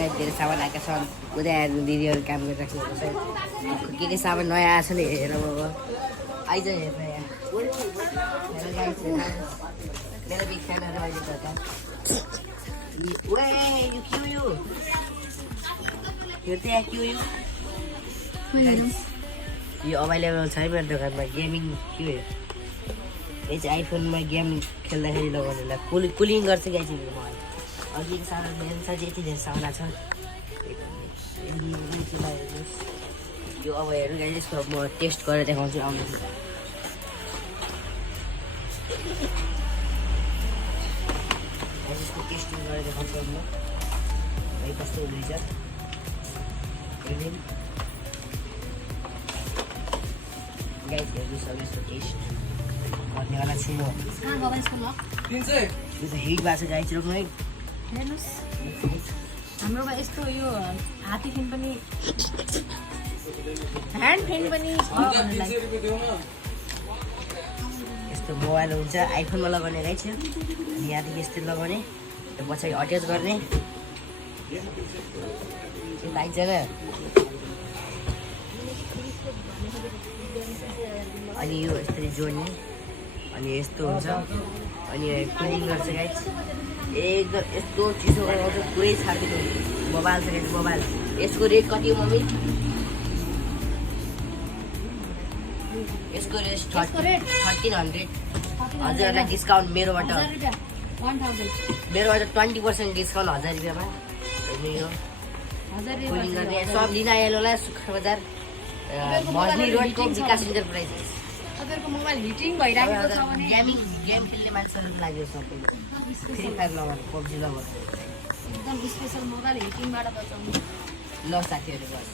दोकानमा धेरै सामान आएका छन् उता दिदीहरू काम गरिराख्नु हुन्छ के सामान नयाँ आएको छ नि हेरेर अब आइज हेर्न यहाँ मेरो बिग फ्यानहरू अहिले गर्दा यो के हो यो चाहिँ के हो यो अभाइलेबल छ है मेरो दोकानमा गेमिङ के हो यो चाहिँ आइफोनमा गेम खेल्दाखेरि लगाउनेलाई कुलिङ गर्छ क्या चाहिँ मलाई अघि सामान मेरो चाहिँ यति धेरै सामान छ यो अब हेर्नु गाइस यसको म टेस्ट गरेर देखाउँछु आउनु यसको टेस्टिङ गरेर देखाउँछु म है कस्तो हुँदैछ गाइस हेर्नु सक्नु यसको टेस्ट भन्नेवाला छु म यो त हिट भएको छ गाइस रोक्नु है हेर्नुस् हाम्रोमा यस्तो यो हात्ती फ्यान पनि ह्यान्ड फ्यान पनि यस्तो मोबाइल हुन्छ आइफोनमा लगाउने गाइस अनि यहाँदेखि यस्तो लगाउने पछाडि अट्याच गर्ने त्यो बाइक जग्गा अनि यो यसरी जोड्ने अनि यस्तो हुन्छ अनि कुलिङ गर्छ गाइस एकदम यस्तो चिसो गराउँछ पुरै छाडिदिनु मोबाइल छ गाइस मोबाइल यसको रेट कति हो मम्मी यसको रेट 1300 हजुरहरूलाई डिस्काउन्ट मेरोबाट 20% डिस्काउन्ट 1000 रुपियाँमा हेर्नु यो कुलिङ गर्ने सब लिन आइहाल्नु होला सुक्खा बजार मजनी रोडको विकास सेन्टर प्राइस तपाईँको मोबाइल हिटिङ भइरहेको छ भने गेम खेल्ने मान्छेहरूको लागि सबै फ्री फायर लगाउनु पब्जी लगाउनु एकदम स्पेसल मोबाइल हिटिङबाट बचाउनु ल साथीहरू बस